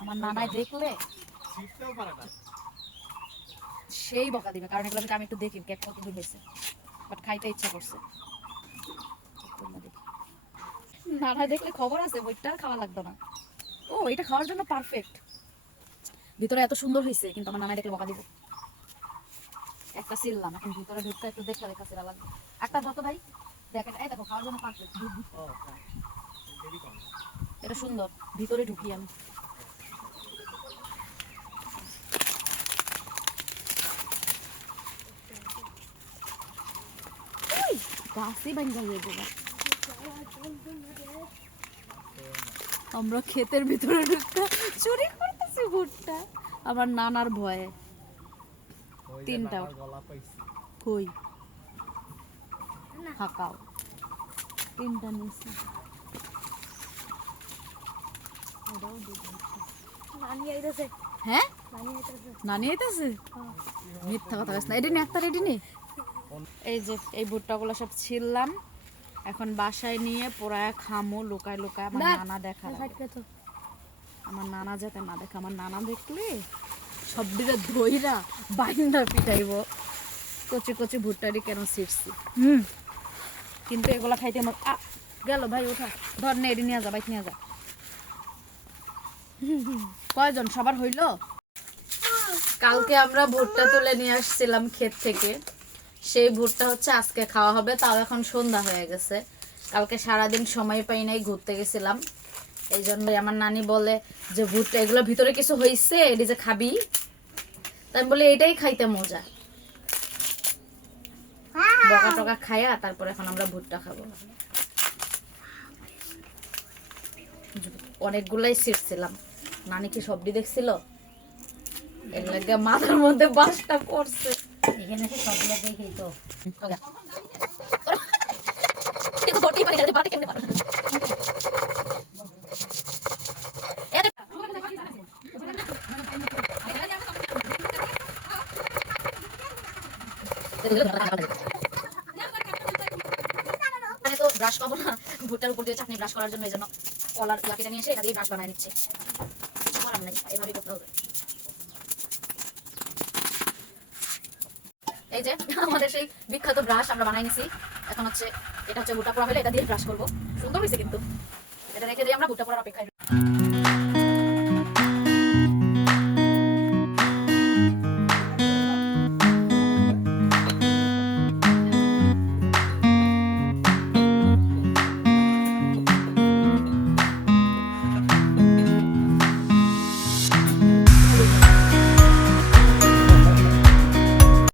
আমার নানাই দেখলে সেই বকা দিবে, কারণ এগুলো আমি একটু দেখি কেক কত দূর হয়েছে, বাট খাইতে ইচ্ছা করছে। নানাই দেখলে খবর আছে, বইটা খাওয়া লাগতো না। ও এটা খাওয়ার জন্য পারফেক্ট। ভিতরে এত সুন্দর হয়েছে, কিন্তু আমার নানাই দেখলে বকা দিব। একটা সিললাম, এখন ভিতরে ঢুকতে একটু দেখতে দেখা সিলা লাগবে। একটা যত ভাই দেখেন, এই দেখো খাওয়ার জন্য পারফেক্ট। এটা সুন্দর, ভিতরে ঢুকি আমি। গাছই ভাঙ্গা হয়ে যাবে। আমরা ক্ষেতের ভিতরে ঢুকতে চুরি করতেছি ভুট্টা, আমার নানার ভয়ে। তিনটা কই হাঁকাও, তিনটা নিয়েছি। হ্যাঁ নানি আইতাছে, মিথ্যা কথা কাছ না। এটি নে একটা রেডি নে। এই যে এই ভুট্টাগুলো সব ছিললাম, এখন বাসায় নিয়ে পোড়ায় খামো লুকায় লুকায়। আমার নানা দেখা, আমার নানা যাতে না দেখে। আমার নানা দেখলে সব দিকে ধইরা বাইন্দা পিটাইব। কচি কচি ভুট্টারি কেন ছিটছি। কিন্তু এগুলা খাইতে আমার গেল ভাই, ওঠা ধর নে, এটি নিয়ে যা, বাইক নিয়ে যা। কয়জন সবার হইলো? কালকে আমরা ভুট্টা তুলে নিয়ে আসছিলাম ক্ষেত থেকে, সেই ভুট্টা হচ্ছে আজকে খাওয়া হবে। তাও এখন সন্ধ্যা হয়ে গেছে, কালকে সারাদিন সময় পাই নাই, ঘুরতে গেছিলাম। এই জন্যই আমার নানি বলে যে ভুট্টা এগুলোর ভিতরে কিছু হয়েছে, এটি যে খাবি। তাই বলে এটাই খাইতে মজা। বকা টকা খায়া তারপর এখন আমরা ভুট্টা খাবো। অনেকগুলাই ছিটছিলাম, নানি কি সবটি দেখছিল, এর লাগে মাথার মধ্যে বাসটা পড়ছে। এখানে সবগুলো দেখি তো ব্রাশ পাবো না, ভুট্টার উপর দিয়ে চাটনি ব্রাশ করার জন্য এই জন্য কলার লাকিটা নিয়ে এসে এটা দিয়ে ব্রাশ বানায় নিচ্ছে। কিছু করার নাই, এভাবেই করতে হবে। এই যে আমাদের সেই বিখ্যাত ব্রাশ আমরা বানাই নিছি। এখন হচ্ছে এটা হচ্ছে ভুট্টা পোড়া হলে এটা দিয়ে ব্রাশ করবো। সুন্দর হয়েছে কিন্তু, এটা রেখে দিয়ে আমরা ভুট্টা পোড়ার অপেক্ষায়।